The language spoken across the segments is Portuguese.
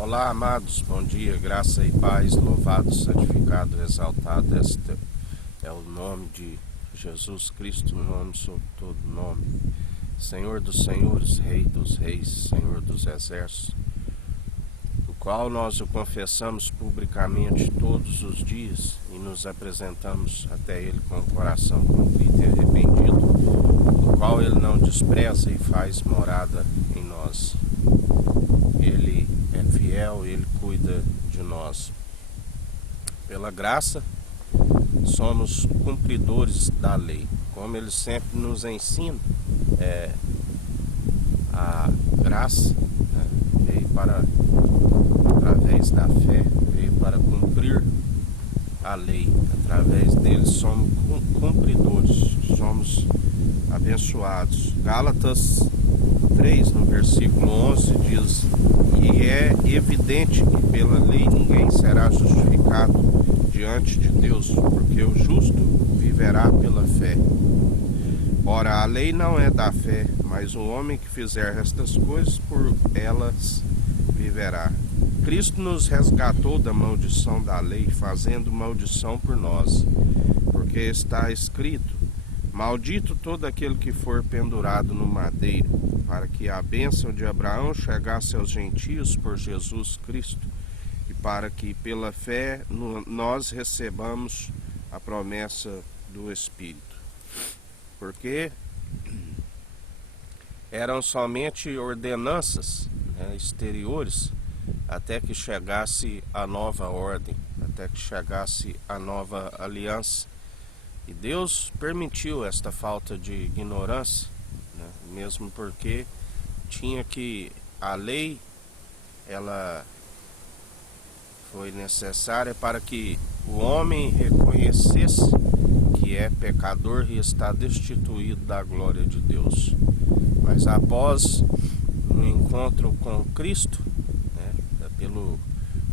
Olá, amados, bom dia, graça e paz, louvado, santificado, exaltado. Este é o nome de Jesus Cristo, o nome sobre todo nome. Senhor dos senhores, Rei dos reis, Senhor dos exércitos, o qual nós o confessamos publicamente todos os dias e nos apresentamos até Ele com o coração contrito e arrependido, o qual Ele não despreza e faz morada em nós. Ele é fiel, Ele cuida de nós. Pela graça, somos cumpridores da lei. Como Ele sempre nos ensina, a graça, né, veio para, através da fé, veio para cumprir a lei. Através dele somos cumpridores, somos abençoados. Gálatas 3, no versículo 11, diz: e é evidente que pela lei ninguém será justificado diante de Deus, porque o justo viverá pela fé. Ora, a lei não é da fé, mas o homem que fizer estas coisas, por elas viverá. Cristo nos resgatou da maldição da lei, fazendo maldição por nós, porque está escrito: maldito todo aquele que for pendurado no madeiro, para que a bênção de Abraão chegasse aos gentios por Jesus Cristo, e para que pela fé nós recebamos a promessa do Espírito. Porque eram somente ordenanças, exteriores, até que chegasse a nova ordem, até que chegasse a nova aliança. E Deus permitiu esta falta de ignorância, mesmo porque tinha que a lei, ela foi necessária para que o homem reconhecesse que é pecador e está destituído da glória de Deus. Mas após um encontro com Cristo, pelo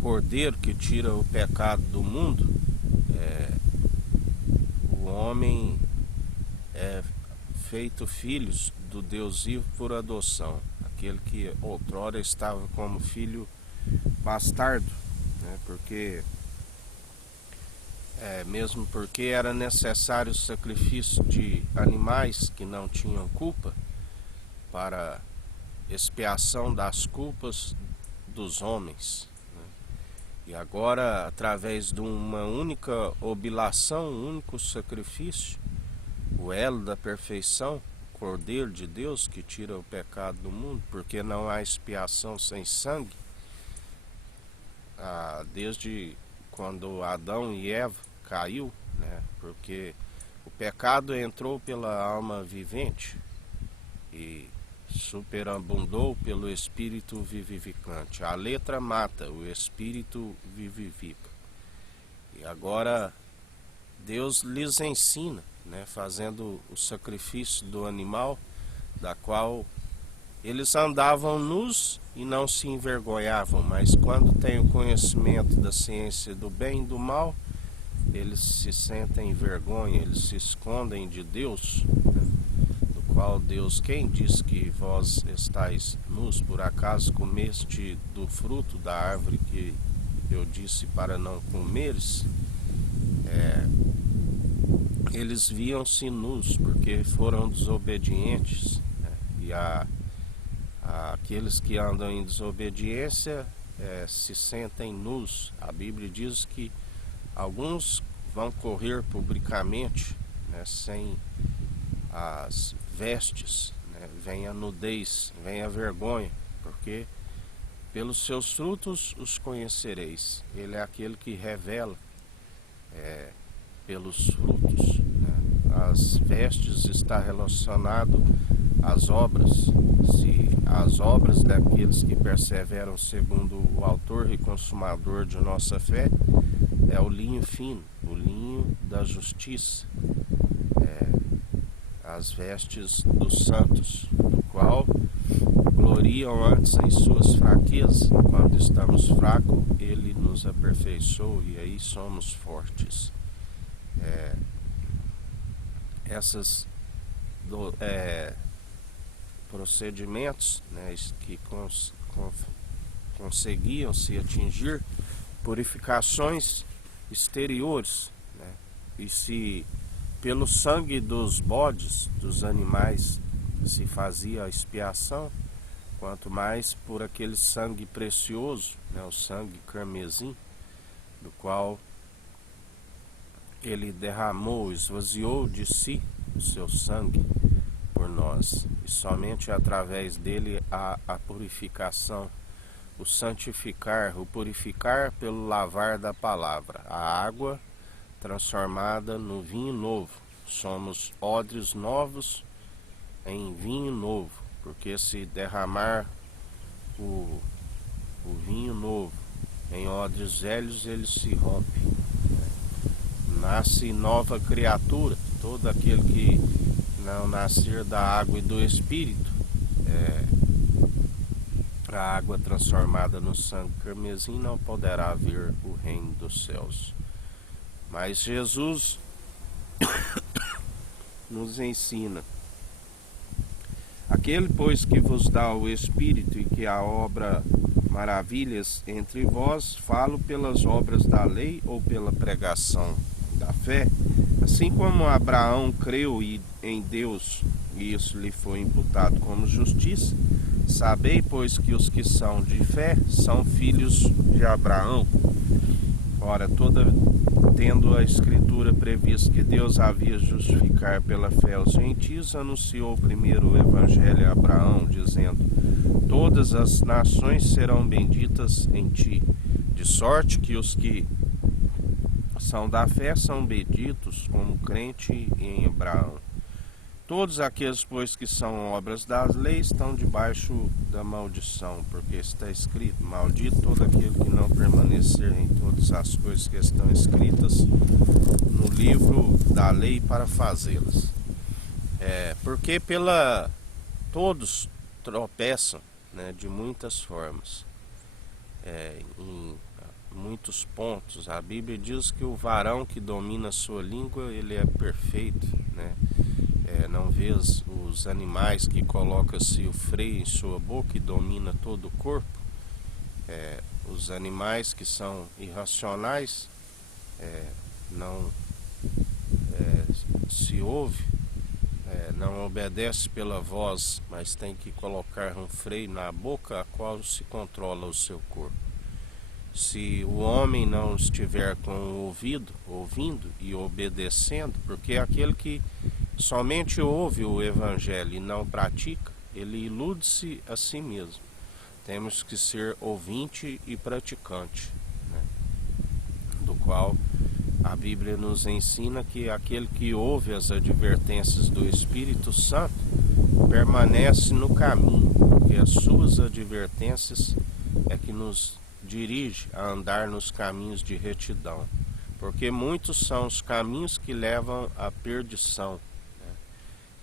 Cordeiro que tira o pecado do mundo, o homem é feito filhos do Deus vivo por adoção, aquele que outrora estava como filho bastardo, mesmo porque era necessário o sacrifício de animais que não tinham culpa para expiação das culpas dos homens. E agora, através de uma única oblação, um único sacrifício, o elo da perfeição, o Cordeiro de Deus que tira o pecado do mundo, porque não há expiação sem sangue. Desde quando Adão e Eva caiu, porque o pecado entrou pela alma vivente e superabundou pelo Espírito vivificante. A letra mata, o Espírito vivifica. E agora Deus lhes ensina, fazendo o sacrifício do animal, da qual eles andavam nus e não se envergonhavam, mas quando têm o conhecimento da ciência do bem e do mal, eles se sentem vergonha, eles se escondem de Deus, do qual Deus, quem diz que vós estáis nus, por acaso comeste do fruto da árvore que eu disse para não comeres? Eles viam-se nus porque foram desobedientes, e aqueles que andam em desobediência se sentem nus. A Bíblia diz que alguns vão correr publicamente, sem as vestes, vem a nudez, vem a vergonha, porque pelos seus frutos os conhecereis. Ele é aquele que revela pelos frutos. As vestes está relacionado às obras. Se as obras daqueles que perseveram segundo o autor e consumador de nossa fé é o linho fino, o linho da justiça, as vestes dos santos, do qual gloriam antes em suas fraquezas. Quando estamos fracos, Ele nos aperfeiçoa e aí somos fortes. Essas procedimentos, que conseguiam se atingir purificações exteriores, né? E se pelo sangue dos bodes, dos animais, se fazia a expiação, quanto mais por aquele sangue precioso, né? O sangue carmesim, do qual ele derramou, esvaziou de si o seu sangue por nós, e somente através dele há a purificação, o santificar, o purificar pelo lavar da palavra, a água transformada no vinho novo. Somos odres novos em vinho novo, porque se derramar o vinho novo em odres velhos, ele se rompe, nasce nova criatura. Todo aquele que não nascer da água e do Espírito, a água transformada no sangue carmesim, não poderá ver o reino dos céus. Mas Jesus nos ensina: aquele, pois, que vos dá o Espírito e que a obra maravilhas entre vós, falo pelas obras da lei ou pela pregação da fé? Assim como Abraão creu em Deus, e isso lhe foi imputado como justiça, sabei, pois, que os que são de fé são filhos de Abraão. Ora, tendo a Escritura previsto que Deus havia justificar pela fé os gentios, anunciou primeiro o Evangelho a Abraão, dizendo: todas as nações serão benditas em ti, de sorte que os que são da fé são benditos como crente em Abraão. Todos aqueles, pois, que são obras das leis estão debaixo da maldição, porque está escrito: maldito todo aquele que não permanecer em todas as coisas que estão escritas no livro da lei para fazê-las. Porque todos tropeçam, né, de muitas formas, em muitos pontos. A Bíblia diz que o varão que domina a sua língua, ele é perfeito, né? Não vês os animais que colocam-se o freio em sua boca e domina todo o corpo? Os animais que são irracionais, não se ouve, não obedece pela voz, mas tem que colocar um freio na boca, a qual se controla o seu corpo. Se o homem não estiver com o ouvido, ouvindo e obedecendo, porque aquele que somente ouve o Evangelho e não pratica, ele ilude-se a si mesmo. Temos que ser ouvinte e praticante, né? Do qual a Bíblia nos ensina que aquele que ouve as advertências do Espírito Santo permanece no caminho, porque as suas advertências é que nos dirige a andar nos caminhos de retidão, porque muitos são os caminhos que levam à perdição, né?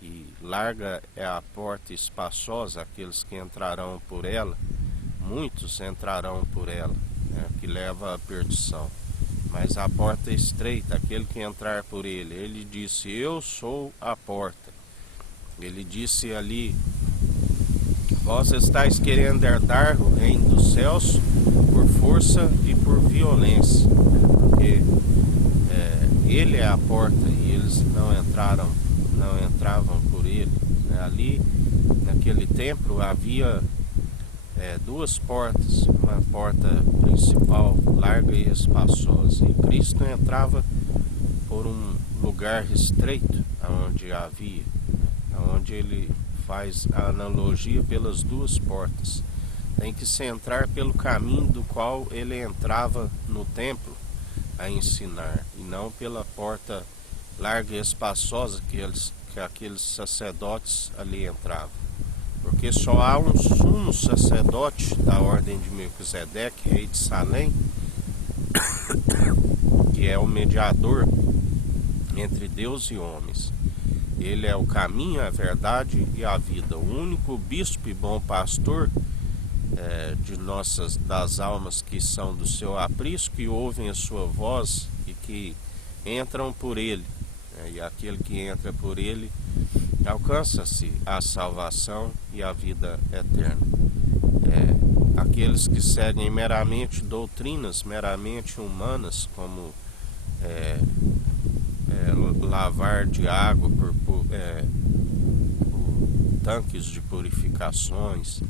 E larga é a porta espaçosa, aqueles que entrarão por ela, muitos entrarão por ela, né, que leva à perdição. Mas a porta é estreita, aquele que entrar por ele. Ele disse: eu sou a porta. Ele disse ali: vós estáis querendo herdar o reino dos céus por força e por violência, porque ele é a porta e eles não entravam por ele, né? Ali naquele templo havia duas portas, uma porta principal larga e espaçosa, e Cristo entrava por um lugar estreito onde havia, onde ele faz a analogia pelas duas portas. Tem que se entrar pelo caminho do qual ele entrava no templo a ensinar, e não pela porta larga e espaçosa que aqueles sacerdotes ali entravam. Porque só há um sumo sacerdote da ordem de Melquisedeque, rei de Salém, que é o mediador entre Deus e homens. Ele é o caminho, a verdade e a vida. O único bispo e bom pastor das almas que são do seu aprisco, que ouvem a sua voz e que entram por ele. E aquele que entra por ele alcança-se a salvação e a vida eterna. aqueles que seguem meramente doutrinas meramente humanas, como lavar de água por tanques de purificações,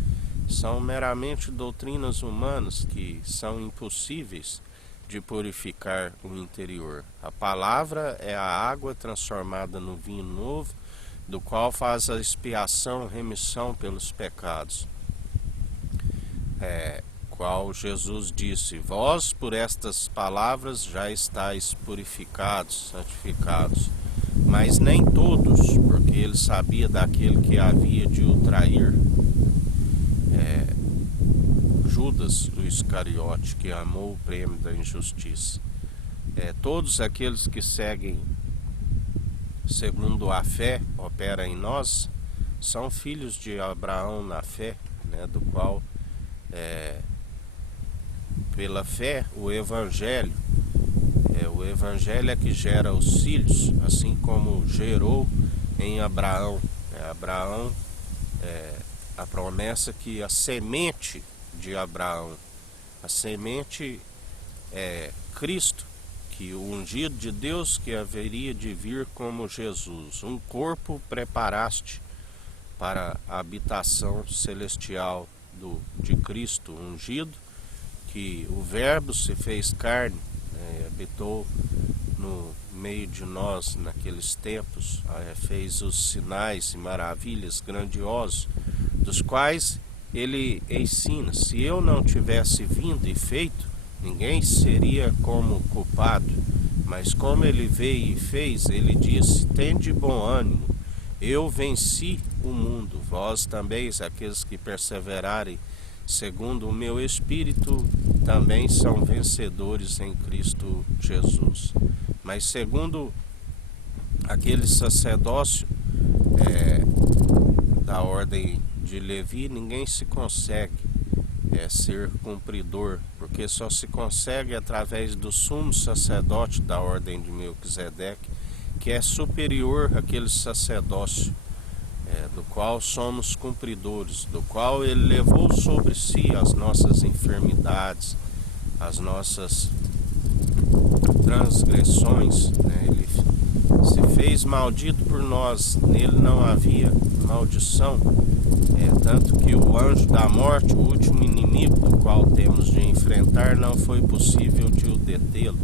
são meramente doutrinas humanas que são impossíveis de purificar o interior. A palavra é a água transformada no vinho novo, do qual faz a expiação, remissão pelos pecados. Qual Jesus disse: vós por estas palavras já estáis purificados, santificados. Mas nem todos, porque ele sabia daquele que havia de o trair, Judas, o Iscariote, que amou o prêmio da injustiça. Todos aqueles que seguem segundo a fé opera em nós, são filhos de Abraão na fé, do qual, pela fé, o Evangelho é que gera os filhos, assim como gerou em Abraão. Abraão, a promessa que a semente de Abraão, a semente é Cristo, que o ungido de Deus que haveria de vir como Jesus. Um corpo preparaste para a habitação celestial de Cristo ungido, que o Verbo se fez carne, habitou no meio de nós naqueles tempos, fez os sinais e maravilhas grandiosos, dos quais ele ensina. Se eu não tivesse vindo e feito, ninguém seria como culpado, mas como ele veio e fez, ele disse: tende bom ânimo, eu venci o mundo. Vós também, aqueles que perseverarem segundo o meu Espírito, também são vencedores em Cristo Jesus. Mas segundo aquele sacerdócio da ordem de Levi, ninguém se consegue ser cumpridor, porque só se consegue através do sumo sacerdote da ordem de Melquisedeque, que é superior àquele sacerdócio do qual somos cumpridores, do qual ele levou sobre si as nossas enfermidades, as nossas transgressões, ele se fez maldito por nós, nele não havia maldição, tanto que o anjo da morte, o último inimigo do qual temos de enfrentar, não foi possível de o detê-lo.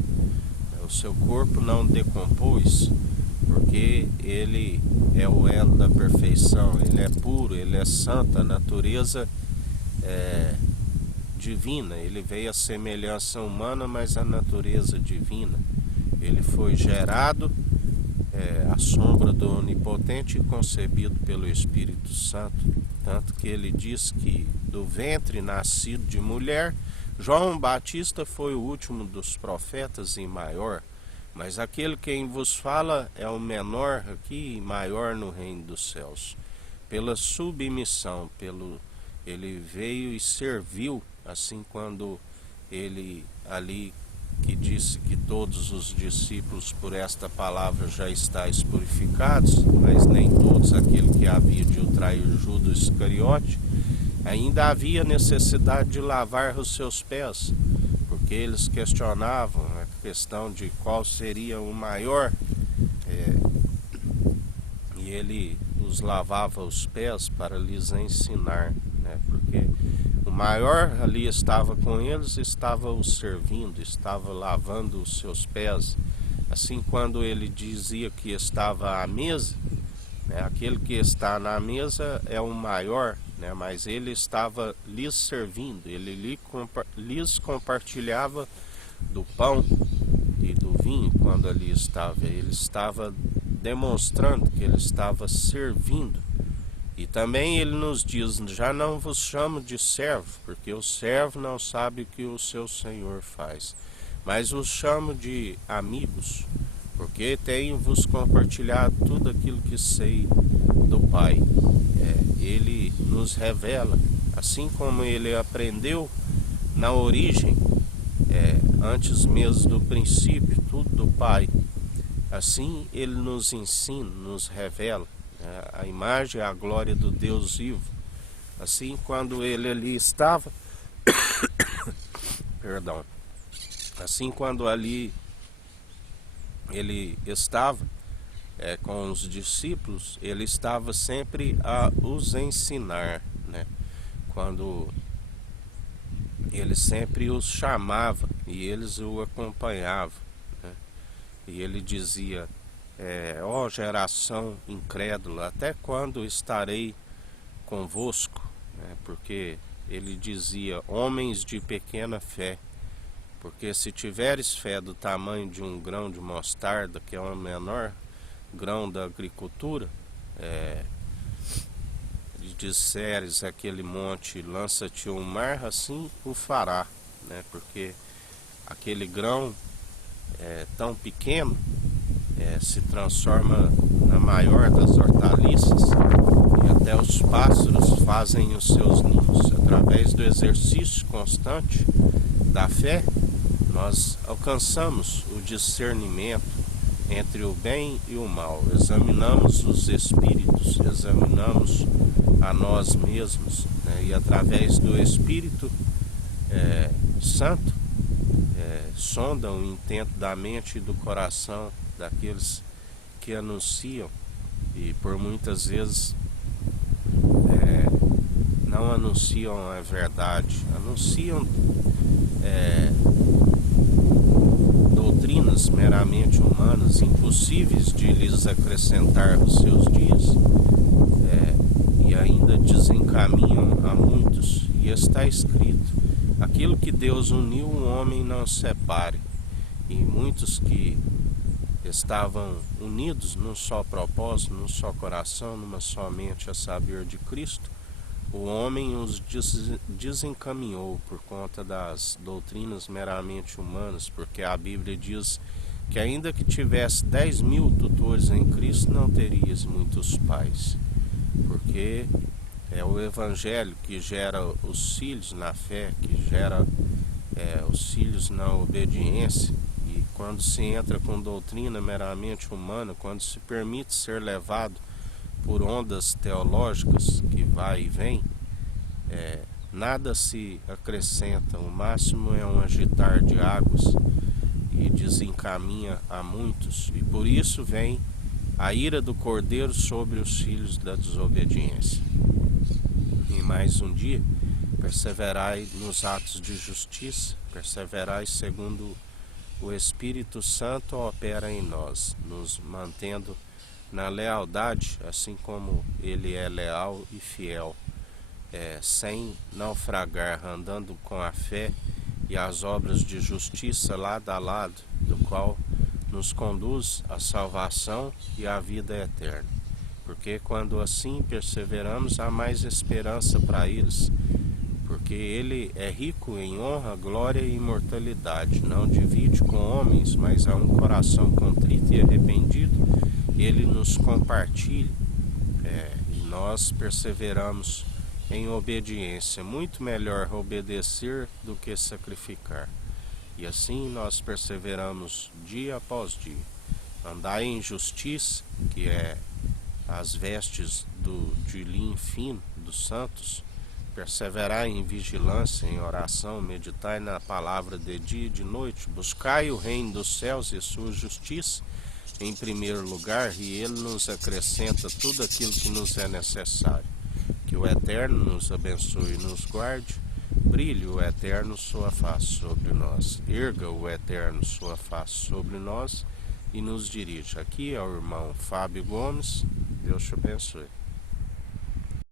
O seu corpo não decompôs, porque ele é o elo da perfeição, ele é puro, ele é santo, a natureza divina. Ele veio à semelhança humana, mas a natureza divina. Ele foi gerado à sombra do Onipotente e concebido pelo Espírito Santo, tanto que ele diz que do ventre nascido de mulher, João Batista foi o último dos profetas e maior, mas aquele quem vos fala é o menor aqui e maior no reino dos céus. Pela submissão, ele veio e serviu, assim quando ele ali que disse que todos os discípulos por esta palavra já estáis purificados, mas nem todos, aquele que havia de o trair, Judas Iscariote, ainda havia necessidade de lavar os seus pés, porque eles questionavam a questão de qual seria o maior, e ele os lavava os pés para lhes ensinar, porque o maior ali estava com eles, estava os servindo, estava lavando os seus pés. Assim, quando ele dizia que estava à mesa, aquele que está na mesa é o maior, mas ele estava lhes servindo, ele lhes compartilhava do pão e do vinho quando ali estava. Ele estava demonstrando que ele estava servindo. E também ele nos diz: já não vos chamo de servo, porque o servo não sabe o que o seu senhor faz, mas vos chamo de amigos, porque tenho-vos compartilhado tudo aquilo que sei do Pai. Ele nos revela, assim como ele aprendeu na origem, antes mesmo do princípio, tudo do Pai, assim ele nos ensina, nos revela a imagem, a glória do Deus vivo. Assim, quando ele ali estava, Perdão. Assim, quando ali ele estava com os discípulos, ele estava sempre a os ensinar, né? Quando ele sempre os chamava e eles o acompanhavam, né? E ele dizia: ó geração incrédula, até quando estarei convosco? Porque ele dizia: homens de pequena fé, porque se tiveres fé do tamanho de um grão de mostarda, que é o menor grão da agricultura, e disseres aquele monte, lança-te ao mar, assim o fará, né? Porque aquele grão tão pequeno se transforma na maior das hortaliças, e até os pássaros fazem os seus ninhos. Através do exercício constante da fé, nós alcançamos o discernimento entre o bem e o mal, examinamos os espíritos, examinamos a nós mesmos, né? E através do Espírito Santo, sonda o intento da mente e do coração daqueles que anunciam, e por muitas vezes não anunciam a verdade, anunciam doutrinas meramente humanas, impossíveis de lhes acrescentar os seus dias, e ainda desencaminham a muitos. E está escrito: aquilo que Deus uniu, o homem não separe. E muitos que estavam unidos num só propósito, num só coração, numa só mente, a saber, de Cristo, o homem os desencaminhou por conta das doutrinas meramente humanas, porque a Bíblia diz que ainda que tivesse 10.000 tutores em Cristo, não terias muitos pais, porque é o Evangelho que gera os filhos na fé, que gera os filhos na obediência. E quando se entra com doutrina meramente humana, quando se permite ser levado por ondas teológicas que vai e vem, nada se acrescenta, o máximo é um agitar de águas, e desencaminha a muitos, e por isso vem a ira do Cordeiro sobre os filhos da desobediência. E mais um dia, perseverai nos atos de justiça, perseverai segundo o Espírito Santo opera em nós, nos mantendo na lealdade, assim como Ele é leal e fiel, sem naufragar, andando com a fé e as obras de justiça lado a lado, do qual nos conduz à salvação e à vida eterna. Porque quando assim perseveramos, há mais esperança para eles, porque Ele é rico em honra, glória e imortalidade, não divide com homens, mas há um coração contrito e arrependido, Ele nos compartilha, e nós perseveramos em obediência. Muito melhor obedecer do que sacrificar, e assim nós perseveramos dia após dia. Andai em justiça, que é as vestes de linho fino dos santos, perseverai em vigilância, em oração, meditai na palavra de dia e de noite, buscai o reino dos céus e sua justiça em primeiro lugar, e Ele nos acrescenta tudo aquilo que nos é necessário. Que o Eterno nos abençoe e nos guarde, brilhe o Eterno sua face sobre nós, erga o Eterno sua face sobre nós e nos dirija. Aqui é o irmão Fábio Gomes. Deus te abençoe.